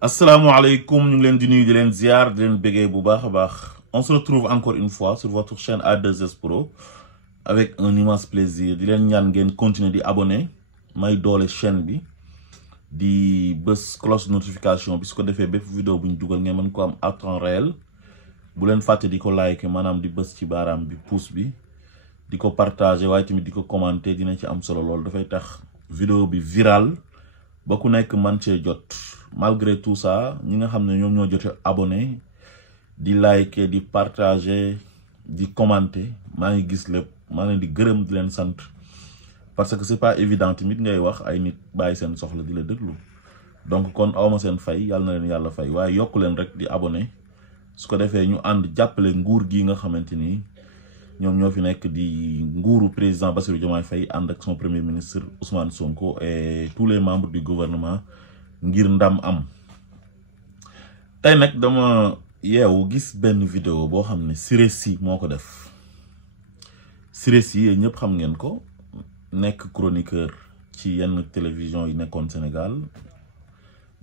Asalaamaaleykum, ñu ngi leen di nuyu di leen ziar di leen bëggee bu baax a baax. On se retrouve encore une fois sur votre chaîne A2S Pro avec un immense plaisir di leen ñaan ngeen continuer di abonné may doole chaîne bi di bës cloche de notification bi su ko defee bépp vidéo bu ñu dugal ngeen mën ko am à temps réel. Bu leen fàtte di ko like maanaam di bës ci baaraam bi pouce bi di ko partager waaye tamit di ko commenter dina ci am solo lool dafay tax vidéo bi viral ba ku nekk man cee jot. Malgré tout ça ñi nga xam ne ñoom ñoo jote abonné di liker di partager di commenter maa ngi gis lépp maa leen di gërëm di leen sant parce que c'est pas évident tamit ngay wax ay nit bàyyi seen soxla di la déglu donc kon awma seen fay yàlla na leen yàlla fay waaye yokku leen rek di abonné su ko defee ñu ànd jàppale nguur gi nga xamante ni ñoom ñoo fi nekk di nguuru président Bassirou Diomaye Faye ànd ak son premier ministre Ousmane Sonko et tous les membres du gouvernement ngir ndam am. Tey nag dama yeewu gis benn vidéo boo xam ne Siré Sy moo ko def. Siré Sy yéen ñëpp xam ngeen ko nekk chroniqueur ci yenn télévision yi nekkoon Sénégal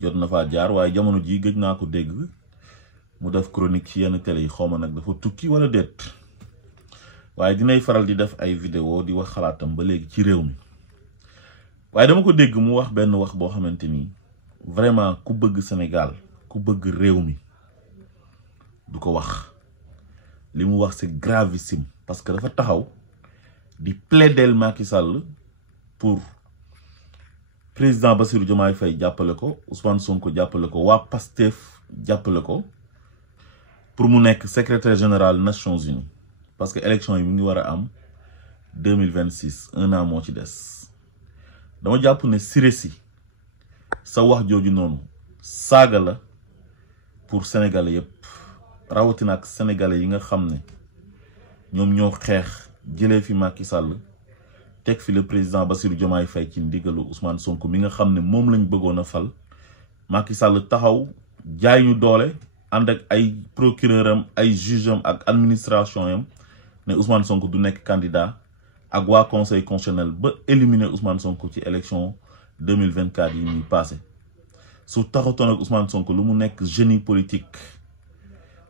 jot na faa jaar waaye jamono ji gëj naa ko dégg mu def chronique ci yenn télé yi xawma nag dafa tukki wala déet waaye dinay faral di def ay vidéo di wax xalaatam ba léegi ci réew mi waaye dama ko dégg mu wax benn wax boo xamante ni vraiment ku bëgg Sénégal ku bëgg réew mi du ko wax li mu wax c'est gravissime parce que dafa taxaw di plaider Macky Sall pour président Bassirou Diomaye Faye jàppale ko Ousmane Sonko jàppale ko waa Pastef jàppale ko pour mu nekk secrétaire général Nations Unies parce que élection yi mu ngi war a am 2026 un an moo ci des dama jàpp ne Siré Sy sa wax jooju noonu saaga la pour sénégalais yépp rawatina ak sénégalais yi nga xam ne ñoom ñoo xeex jëlee fi Macky Sall teg fi le président Bassirou Diomaye Faye ci ndigalu Ousmane Sonko mi nga xam ne moom lañ bëggoon a fal Macky Sall taxaw jaay ñu doole ànd ak ay procureur am ay juge am ak administration yam ne Ousmane Sonko du nekk candidat ak waa conseil constitutionnel ba éliminer Ousmane Sonko ci élection 2024 yi ñuy passé su taxatoon ak Ousmane Sonko lu mu nekk génie politique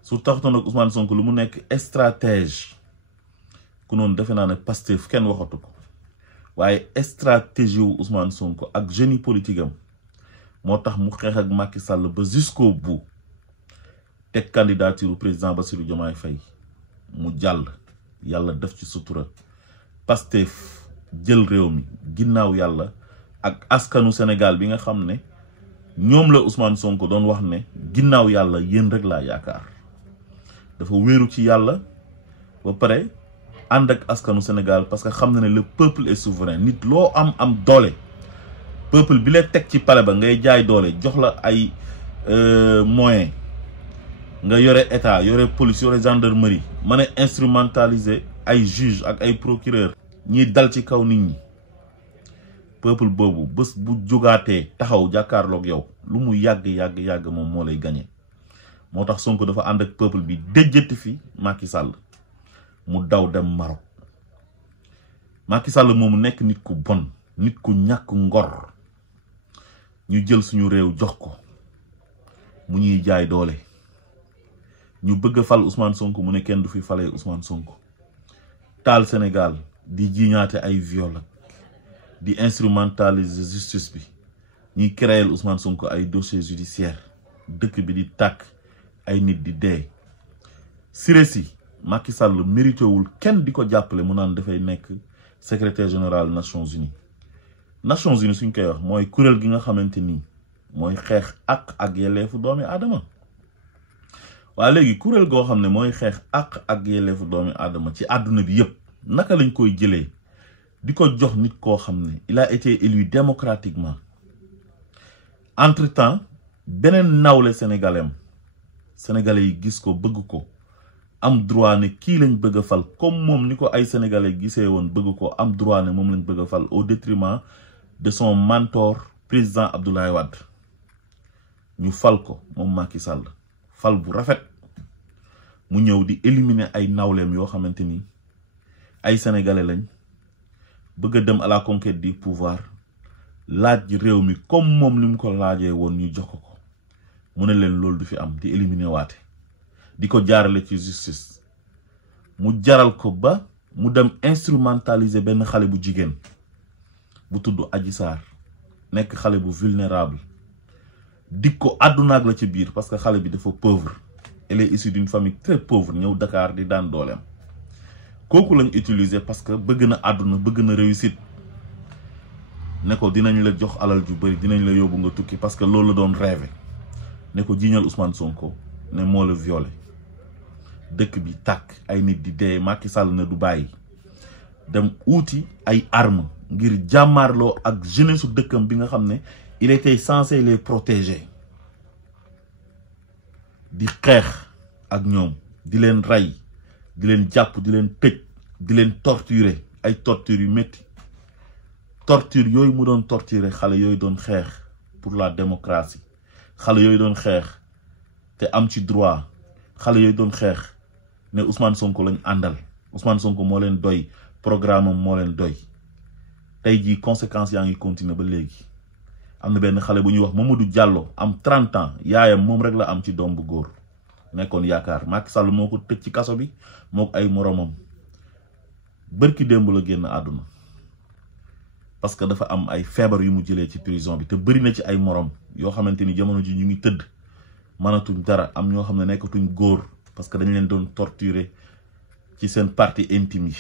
su taxatoon ak Ousmane Sonko lu mu nekk stratège ku noonu defe naa ne Pastef kenn waxatu ko waaye stratégie wu Ousmane Sonko ak génie politique am moo tax mu xeex ak Macky Sall ba jusqu'au bout teg candidature président Bassirou Diomaye Faye mu jàll yàlla def ci sutura Pastef jël réew mi ginnaaw yàlla ak askanu Sénégal bi nga xam ne ñoom la Ousmane Sonko doon wax ne ginnaaw yàlla yéen rek laa yaakaar dafa wéeru ci yàlla ba pare ànd ak askanu Sénégal parce que xam na ne le peuple est souverain nit loo am doole peuple bi la teg ci pale ba ngay jaay doole jox la ay moyens nga yore état yore police yore gendarmerie mën a instrumentaliser ay juge ak ay procureur ñiy dal ci kaw nit ñi peuple boobu bés bu jógaatee taxaw jàkkaarloog yow lu mu yàgg moom moo lay gagné moo tax Sonko dafa ànd ak peuple bi déjjati fi Macky Sall mu daw dem Maroc Macky Sall moomu nekk nit ku bon nit ku ñàkk ngor ñu jël suñu réew jox ko mu ñuy jaay doole ñu bëgg a fal Ousmane Sonko mu ne kenn du fi falee Ousmane Sonko taal Sénégal di jiñaate ay viol di instrumentaliser justice bi ñuy créer Ousmane Sonko ay dossier judiciaire dëkk bi di tàkk ay nit di dee Siré Sy Macky Sall mérité wul kenn di ko jàppale mu naan dafay nekk secrétaire général Nations Unies suñ koy wax mooy kuréel gi nga xamante ni mooy xeex ak yelleefu doomi aadama waa léegi kuréel goo xam ne mooy xeex ak yelleefu doomi aadama ci àdduna bi yépp naka lañ koy jëlee di ko jox nit koo xam ne il a été élu démocratiquement entre-temps beneen nawle sénégalais yi gis ko bëgg ko am droit ne kii lañ bëgg a fal comme moom ni ko ay sénégalais gisee woon bëgg ko am droit ne moom lañ bëgg a fal au détriment de son mentor président Abdoulaye Wade ñu fal ko moom Macky Sall fal bu rafet mu ñëw di éliminer ay nawleem yoo xamante ni ay sénégalais lañ bëgg a dem à la conquête du pouvoir laaj réew mi comme moom li mu ko laajee woon ñu jox ko mu ne leen loolu du fi am di éliminer waate di ko jaarale ci justice mu jaral ko ba mu dem instrumentaliser benn xale bu jigéen bu tudd Adji Sarr nekk xale bu vulnérable dik ko àddunaag la ci biir parce que xale bi dafa pauvre elle est issue d'une famille très pauvre ñëw Dakar di daan dooleem kooku lañ utiliser parce que bëgg na àdduna bëgg na réussite ne ko dinañ la jox alal ju bari dinañ la yóbbu nga tukki parce que loolu la doon rêvé ne ko jiiñal Ousmane Sonko ne moo la violé dëkk bi tàkk ay nit di dee Macky Sall ne du bàyyi dem uuti ay armes ngir jàmmaarloo ak jeunesse su dëkkam bi nga xam ne il était censé les protéger di xeex ak ñoom di leen rey di leen jàpp di leen tëj di leen torturer ay torture yu métti torture yooyu mu doon torturer xale yooyu doon xeex pour la démocratie xale yooyu doon xeex te am ci droit xale yooyu doon xeex ne Ousmane Sonko lañ àndal Ousmane Sonko moo leen doy programme am moo leen doy tey jii conséquences yaa ngi continuer ba léegi am na benn xale bu ñuy wax Mamadou Diallo am 30 ans yaayam moom rek la am ci doom bu góor nekkoon yaakaar Macky Sall moo ko tëj ci kaso bi moo ay moromam bërki démb la génn àdduna parce que dafa am ay feebar yu mu jëlee ci prison bi te bëri na ci ay morom yoo xamante ni jamono ji ñu ngi tëdd mënatuñ dara am ñoo xam ne nekkatuñ góor parce que dañ leen doon torturer ci seen partie intime yi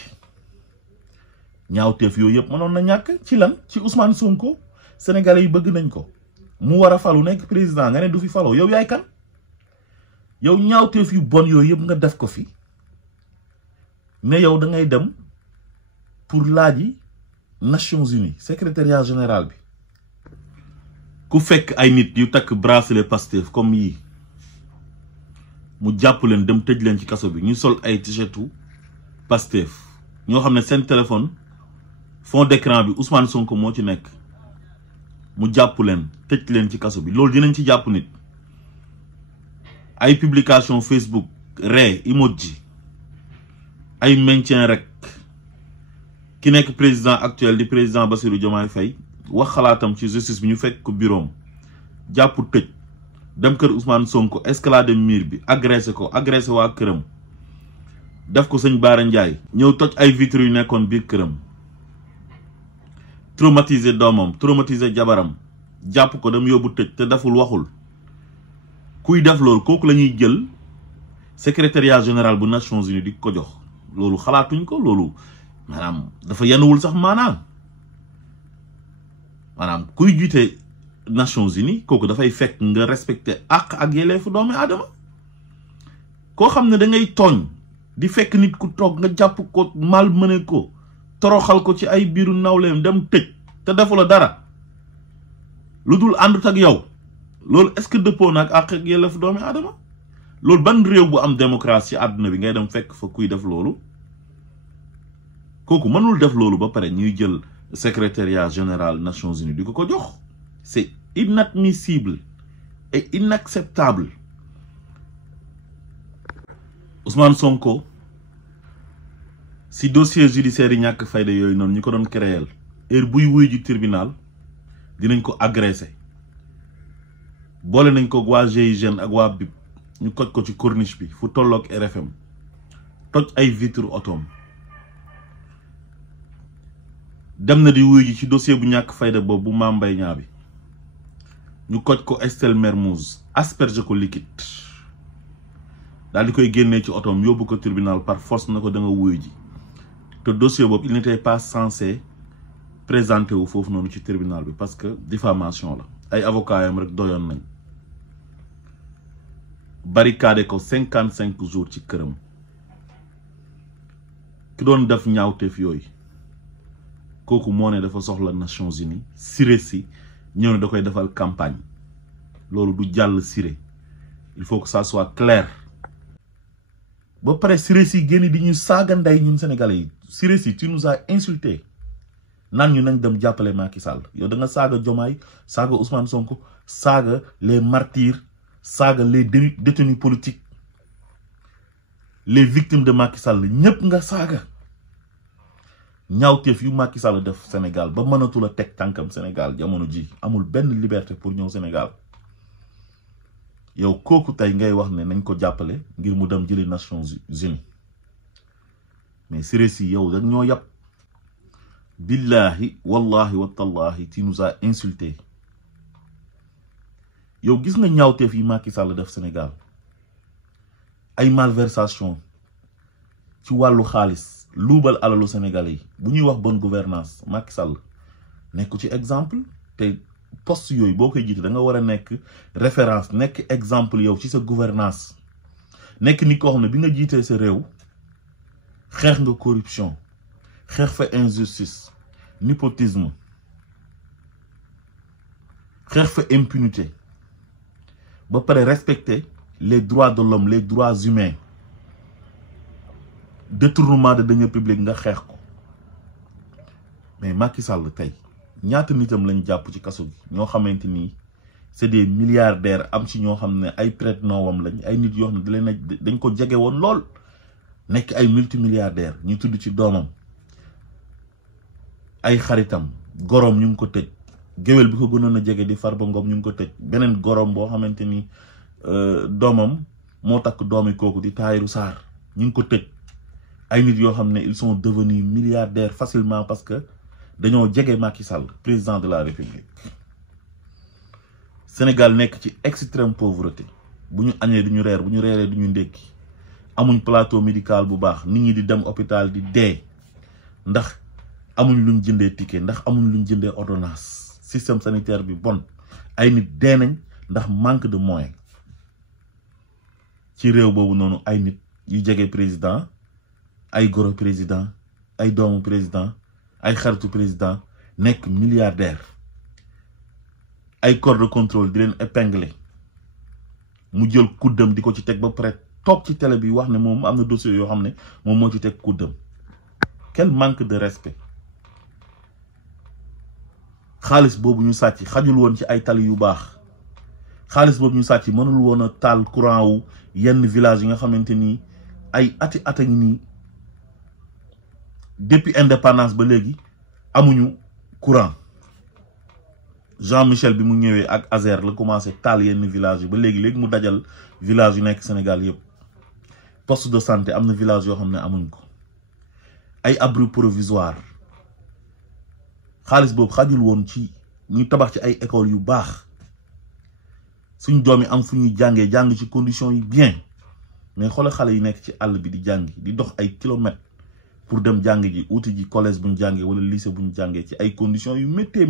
ñaawteef yooyu yëpp mënoon na ñàkk ci lan ci Ousmane Sonko Sénégalais yi bëgg nañ ko mu war a falu nekk président nga ne du fi faloo yow yaay kan yow ñaawteef yu bon yooyu yëpp nga def ko fi ne yow da ngay dem pour laaji Nations Unies secrétariat général bi ku fekk ay nit yu takk bracelet Pastef comme yii mu jàpp leen dem tëj leen ci kaso bi ñu sol ay t-shirtu Pastef ñoo xam ne seen téléphone fond d'écran bi Ousmane Sonko moo ci nekk mu jàpp leen tëj leen ci kaso bi loolu dinañ ci jàpp nit ay publication Facebook ree emoji ay maintien rek ki nekk président actuel di président Bassirou Diomaye Faye wax xalaatam ci justice bi ñu fekk ko bureau jàpp tëj dem kër Ousmane Sonko escalade mur bi agressé waa këram def ko sëñ Bara Ndiaye ñëw toj ay vitres yu nekkoon biir këram traumatisé doomam traumatisé jabaram jàpp ko dem yóbbu tëj te deful waxul kuy def loolu kooku la ñuy jël secrétariat général bu Nations Unies di ko jox loolu xalaatuñ ko loolu maanaam dafa yenuwul sax maanaam kuy jiite Nations Unies kooku dafay fekk nga respecté àq ak yelleefu doomi aadama koo xam ne da ngay tooñ di fekk nit ku toog nga jàpp ko malmené ko toroxal ko ci ay biiru nawleem dem tëj te defu la dara lu dul àndut ak yow loolu est-ce que dëppoo nag àq ak yelleefu doomi aadama loolu ban réew bu am démocratie ci àdduna bi ngay dem fekk fa kuy def loolu kooku mënul def loolu ba pare ñuy jël secrétariat général Nations Unies di ko jox c'est inadmissible et inacceptable. Ousmane Sonko si dossier judiciaire yi ñàkk fayda yooyu noonu ñu ko doon créer heure buy wuy ji tribunal dinañ ko agressé boole nañ ko waa GIGN ak waa BIP ñu koj ko ci corniche bi fu tolloog RFM toj ay vitre otoom dem na di wuy ji ci dossier bu ñàkk fayda boobu bu Mame Mbaye Niang bi ñu koj ko Estelle Mermoz asperge ko liquide daal di koy génnee ci otoom yóbbu ko tribunal par force na ko da nga wuyu ji te dossier boobu il n'était pas censé présenter wu foofu noonu ci tribunal bi parce que diffamation la ay avocats yam rek doyoon nañ barricade ko 55 jours ci këram ki doon def ñaawteef yooyu kooku moo ne dafa soxla Nations Unies Siré Sy ñëw ne da koy defal campagne loolu du jàll Siré il faut que ça soit clair ba pare Siré Sy génn di ñu saaga ndey ñun sénégalais yi Siré Sy tu nous as insulté naan ñu nañ dem jàppale Macky Sall yow da nga saaga Diomaye saaga Ousmane Sonko saaga les martyrs saaga les détenus politiques les victimes de Macky Sall ñëpp nga saaga ñaawteef yu Macky Sall def Sénégal ba mënatul a teg tànkam Sénégal jamono ji amul benn liberté pour ñëw Sénégal yow kooku tey ngay wax ne nañ ko jàppale ngir mu dem jëli Nations Unies mais Siré Sy yow dañ ñoo yàpp billahi wallahi watallahi tu nous as insulté yow gis nga ñaawteef yi Macky Sall def Sénégal ay malversation ci wàllu xaalis luubal alalu Sénégalais yi bu ñuy wax bonne gouvernance Macky Sall nekk ci exemple te poste yooyu boo koy jiite da nga war a nekk référence nekk exemple yow ci sa gouvernance nekk ni ko xam ne bi nga jiitee sa réew xeex nga corruption xeex fa injustice népotisme xeex fa impunité ba pare respecter les droits de l'homme les droits humains détournement de deniers publics nga xeex ko mais Macky Sall tey ñaata nitam lañ jàpp ci kaso gi ñoo xamante ni c'est des milliardaires am ci ñoo xam ne ay prête-noms lañ ay nit yoo xam ne dañ ko jege woon lool nekk ay multimilliardaires ñu tudd ci doomam ay xaritam gorom ñu ngi ko tëj géwél bi ko gënoon a jege di Farba Ngom ñu ngi ko tëj beneen gorom boo xamante ni doomam moo takk doomi kooku di Tahirou Sarr ñu ngi ko tëj ay nit yoo xam ne ils sont devenus milliardaires facilement parce que dañoo jege Macky Sall président de la République Sénégal nekk ci extrême pauvreté bu ñu añee du ñu reer bu ñu reeree du ñu ndékki amuñ plateau médical bu baax nit ñi di dem hôpital di dee ndax amuñ luñ jëndee ticket ndax amuñ luñ jëndee ordonnance système sanitaire bi bon ay nit dee nañ ndax manque de moyens ci réew boobu noonu ay nit yu jege président ay goro président ay doomu président ay xaritu président nekk milliardaire ay corps de contrôle di leen épingler mu jël kuddam di ko ci teg ba pare toog ci télé bi wax ne moom am na dossier yoo xam ne moom moo ci teg kuddam quel manque de respect xaalis boobu ñu sàcc xajul woon ci ay tali yu baax xaalis boobu ñu sàcc mënul woon a taal courant wu yenn village yi nga xamante ni ay ati at a ngi nii depuis indépendance ba léegi amuñu courant Jean-Michel bi mu ñëwee ak Azer la commencé taal yenn village yi ba léegi mu dajal village yu nekk Sénégal yëpp poste de santé am na village yoo xam ne amuñ ko ay abri provisoire xaalis boobu xajul woon ci ñu tabax ci ay écoles yu baax suñ doom yi am fu ñuy jàngee jàng ci conditions yi bien mais xoolal xale yi nekk ci àll bi di jàngi di dox ay kilomètres pour dem jàng ji uti ji collège bu ñu jàngee wala lycée bu ñu jàngee ci ay conditions yu méttee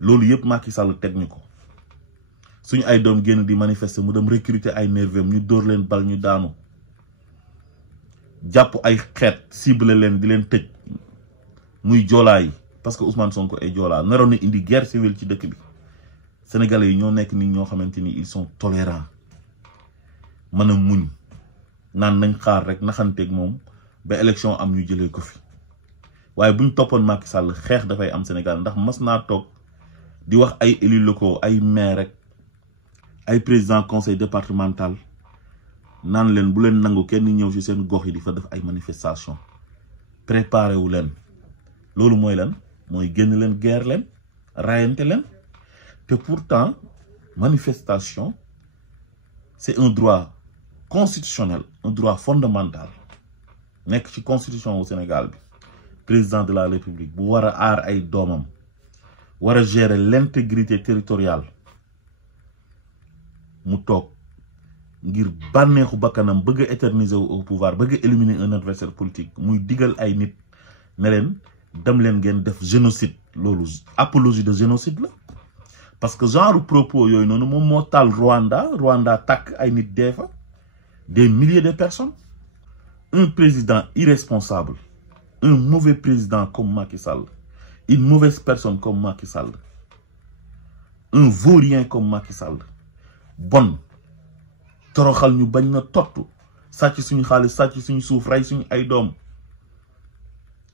loolu yëpp Macky Sall teg ñu ko suñu ay doom génn di manifester mu dem recruter ay nerveux ñu dóor leen bal ñu daanu jàpp ay xeet cible leen di leen tëj muy joolaa yi parce que Ousmane Sonko ay joolaa naroon na indi guerre civile ci dëkk bi sénégalais yi ñoo nekk nit ñoo xamante ni ils sont tolérants mën a muñ naan nañ xaar rek naxanteeg moom ba élection am ñu jëlee ko fi waaye bu ñu toppoon Macky Sall xeex dafay am Sénégal ndax mas naa toog di wax ay élus locaux ay maire rek ay président conseil départemental naan leen bu leen nangu kenn ñëw ci seen gox yi di fa def ay manifestation préparé wu leen loolu mooy lan mooy génn leen guerre leen rayante leen te pourtant manifestation c'est un droit constitutionnel un droit fondamental nekk ci constitution au Sénégal bi président de la République bu war a aar ay doomam war a gérer l'intégrité territoriale mu toog ngir bànneexu bakkanam bëgg a éterniser au pouvoir bëgg a éliminer un adversaire politique muy digal ay nit ne leen dem leen ngeen def génocide loolu apologie de génocide la parce que genre propos yooyu noonu moom moo taal Rwanda tàkk ay nit dee fa des milliers de personnes un président irresponsable un mauvais président comme Macky Sall une mauvaise personne comme Macky Sall un vaurien comme Macky Sall bon toroxal ñu bañ na tottu sàcc suñu xaalis sàcc suñu suuf rey suñu ay doom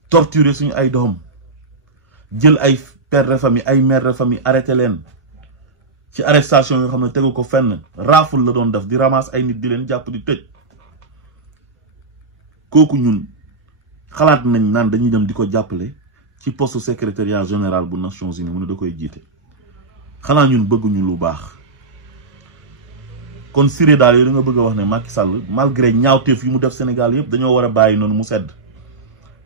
torturer suñu ay doom jël ay père de famille ay mère de famille arrêté leen ci arrestation yoo xam ne tegu ko fenn raaful la doon def di ramasse ay nit di leen jàpp di tëj kooku ñun xalaat nañ naan dañuy dem di ko jàppale ci poste secrétariat général bu Nations Unies mu ne da koy jiite xanaa ñun bëgguñu lu baax kon Siré daal yow da nga bëgg a wax ne Macky Sall malgré ñaawteef yi mu def Sénégal yëpp dañoo war a bàyyi noonu mu sedd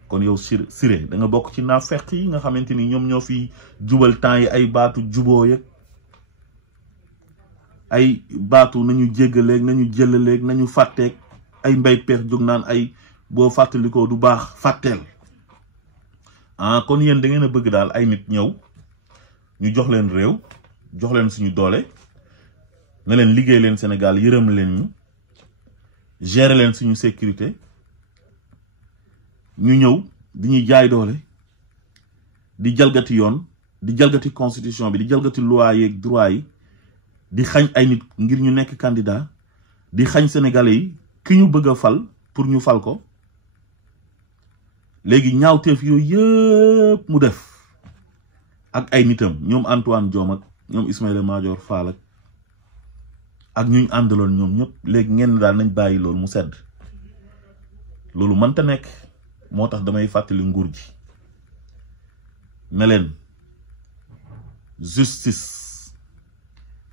kon yow Siré da nga bokk ci naafeq yi nga xamante ni ñoom ñoo fi jubal temps yi ay baatu juboo yeeg ay baatu nañu jéggaleeg nañu jëlaleeg nañu fàtteeg ay mbay peex jóg naan ay boo fàttalikoo du baax fàtteel kon yéen da ngeen a bëgg daal ay nit ñëw ñu jox leen réew jox leen suñu doole ne leen liggéey leen Sénégal yërëm leen ñu gérer leen suñu sécurité ñu ñëw di ñuy jaay doole di jalgati yoon di jalgati constitution bi di jalgati loi yeeg droit yi di xañ ay nit ngir ñu nekk candidat di xañ sénégalais yi ki ñu bëgg a fal pour ñu fal ko léegi ñaawteef yooyu yëpp mu def ak ay nitam ñoom Antoine Diome ak ñoom Ismaïla Madior Fall ak ñuñ àndaloon ñoom ñëpp léegi ngeen daal nañ bàyyi loolu mu sedd loolu mënta nekk moo tax damay fàttali nguur gi ne leen justice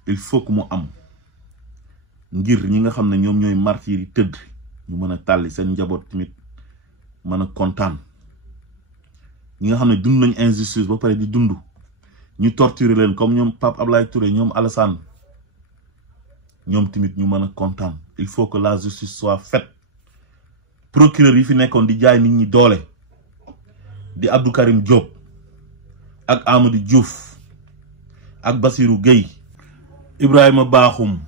il faut que mu am ngir ñi nga xam ne ñoom ñooy martyr yi tëdd ñu mën a tàlli seen njaboot tamit mën a kontaan ñi nga xam ne dund nañ injustice ba pare di dund ñu torturer leen comme ñoom Pape Ablaye Touré ñoom Alassane ñoom tamit ñu mën a kontaan il faut que la justice soit faite procureur yi fi nekkoon di jaay nit ñi doole di Abdou Karim Diop ak Amadou Diouf ak Bassirou Gueye Ibrahima Bakhoum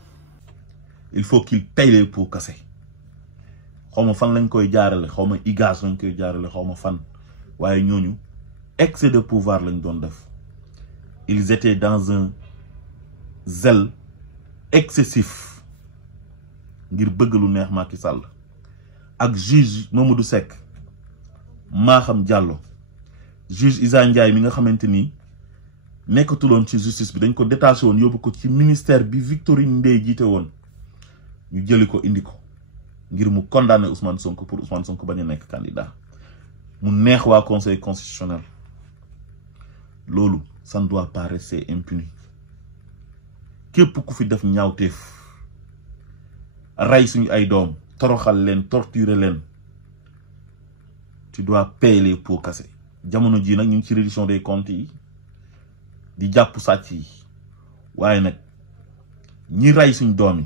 il faut qu'il paye les pots cassés xaw ma fan lañ koy jaarale xaw ma IGAS lañ koy jaarale xaw ma fan waaye ñooñu excès de pouvoir lañ doon def ils étaient dans un zèle excessif ngir bëgg lu neex Macky Sall ak juge Mamadou Seck Maham Diallo juge Issa Ndiaye mi nga xamante ni nekkatuloon ci justice bi dañ ko détaché woon yóbbu ko ci ministère bi Victorine Ndeye jiite woon ñu jëli ko indi ko ngir mu condamner Ousmane Sonko pour Ousmane Sonko bañ a nekk candidat mu neex waa conseil constitutionnel loolu ça ne doit pas rester impuni képp ku fi def ñaawteef ray suñu ay doom toroxal leen torturer leen tu dois payer les pots cassés jamono ji nag ñu ngi ci reddition des comptes yi di jàpp sàcc yi waaye nag ñi ray suñ doom yi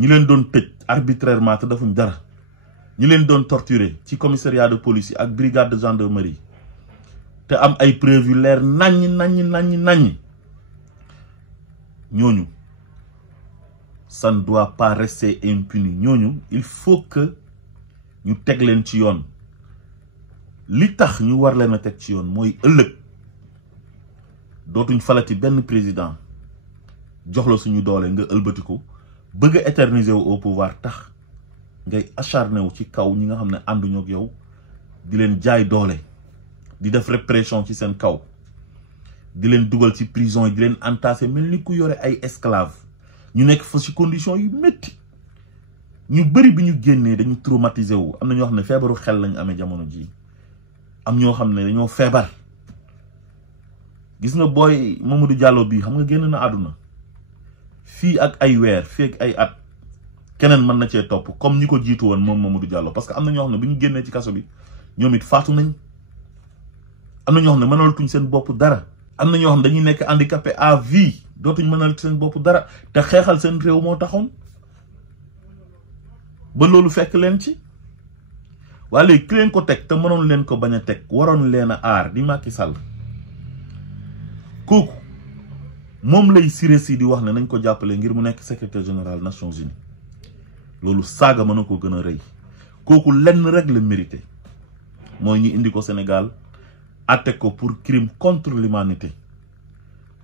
ñi leen doon tëj arbitrairement te defuñ dara ñi leen doon torturer ci commissariat de police yi ak brigade de gendarmerie te am ay preuves yu leer naññ ñooñu ça ne doit pas rester impuni ñooñu il faut que ñu teg leen ci yoon li tax ñu war leen a teg ci yoon mooy ëllëg dootuñ falati benn président jox la suñu doole nga ëlbatiku bëgg a éterniser wu au pouvoir tax ngay acharné wu ci kaw ñi nga xam ne ànduñu ak yow di leen jaay doole di def répression ci seen kaw di leen dugal ci prison yi di leen entassé mel ni ku yore ay esclave ñu nekk fa ci condition yu métti ñu bëri bi ñu génnee dañu traumatisé wu am na ñoo xam ne feebaru xel lañu amee jamono ji am ñoo xam ne dañoo feebar gis nga booy Mamadou Diallo bii xam nga génn na àdduna fii ak ay weer fii ak ay at keneen mën na cee topp comme ñi ko jiitu woon moom Mamadou Diallo parce que am na ñoo xam ne bi ñu génnee ci kaso bi ñoom it faatu nañ am na ñoo xam ne mënalatuñ seen bopp dara am na ñoo xam ne dañuy nekk handicapé à vie dootuñ mënal seen bopp dara te xeexal seen réew moo taxoon ba loolu fekk leen ci waaye léegi ki leen ko teg te mënoon leen ko bañ a teg waroon leen a aar di Macky Sall kooku moom lay Siré Sy di wax ne nañ ko jàppale ngir mu nekk secrétaire général Nations Unies loolu saaga mën na ko gën a rëy kooku lenn rek la mérité mooy ñu indi ko Sénégal atte ko pour crime contre l'humanité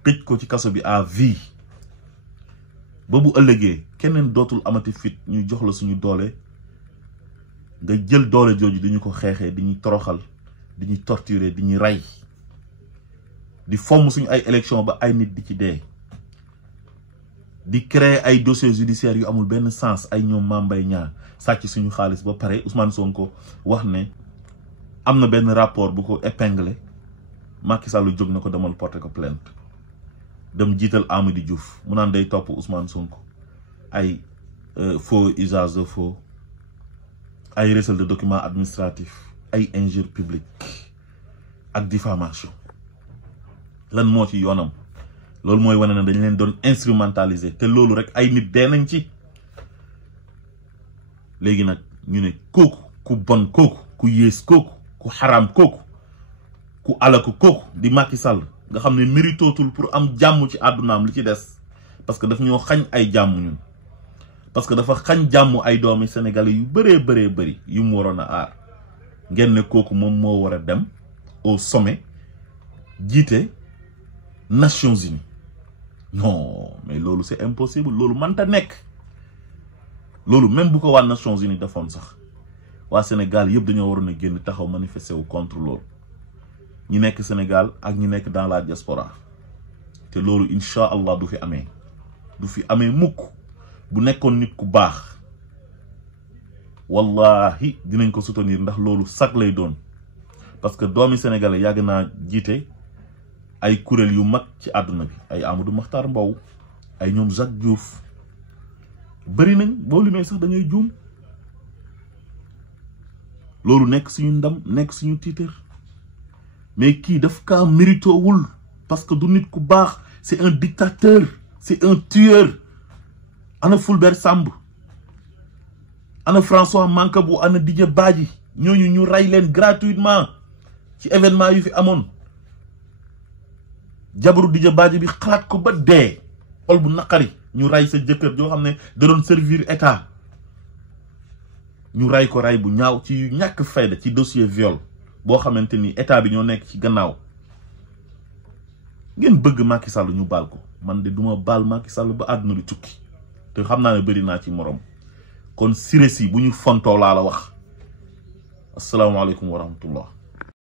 tëj ko ci kaso bi à vie ba bu ëllëgee keneen dootul amati fit ñu jox la suñu doole nga jël doole jooju di ñu ko xeexee di ñuy toroxal di ñuy torturer di ñuy rey di fomm suñu ay élection ba ay nit di ci dee di créer ay dossiers judiciaires yu amul benn sens ay ñoom Mame Mbaye Niang sàcc suñu xaalis ba pare Ousmane Sonko wax ne am na benn rapport bu ko épinglé Macky Sall jóg na ko demal porter ko plainte dem jiital Amadou Diouf mu naan day topp Ousmane Sonko ay faux usage de faux, ay recel de documents administratifs, ay injure publique ak diffamation lan moo ci yoonam. loolu mooy wane ne dañ leen doon instrumentaliser te loolu rek ay nit dee nañ ci. léegi nag ñu ne kooku ku bon kooku ku yées kooku ku xaraam kooku ku alaku kooku di Macky Sall nga xam ne méritootul pour am jàmm ci àddunaam li ci des parce que daf ñoo xañ ay jàmm ñun, parce que dafa xañ jàmm ay doomi sénégalais yu bëree bëri yu mu waroon a aar. ngeen ne kooku moom moo war a dem au sommet jiite Nations Unies. Non mais loolu c'est impossible, loolu mënta nekk. loolu même bu ko waa Nations Unies defoon sax waa Sénégal yëpp dañoo waroon a génn taxaw manifester wu contre loolu, ñi nekk Sénégal ak ñi nekk dans la diaspora. te loolu incha allah du fi amee mukk. bu nekkoon nit ku baax wallahi dinañ ko soutenir ndax loolu sax lay doon, parce que doomi sénégalais yàgg naa jiite ay kuréel yu mag ci àdduna bi, ay Amadou Mahtar Mbow, ay ñoom Jacques Diouf, bëri nañ boo limee sax dañuy juum. loolu nekk suñu ndam, nekk suñu titre, mais kii daf kaa mérito wul parce que du nit ku baax. c'est un dictateur, c'est un tueur. ana Fulbert Sambou, ana François Mancabou, ana Didier Badji, ñooñu ñu ray leen gratuitement ci événement yu fi amoon. jabaru Didier Badji bi xalaat ko ba dee, xol bu naqari, ñu ray sa jëkkër joo xam ne da doon servir état, ñu ray ko ray bu ñaaw ci yu ñàkk fayda ci dossier viol boo xamante ni état bi ñoo nekk ci gannaaw. ngeen bëgg Macky Sall ñu baal ko, man de duma baal Macky Sall ba àdduna di tukki, te xam naa ne bëri naa ci morom. kon Siré Sy bu ñu fontoo laa la wax. asalaamaaleykum wa rahmatullah.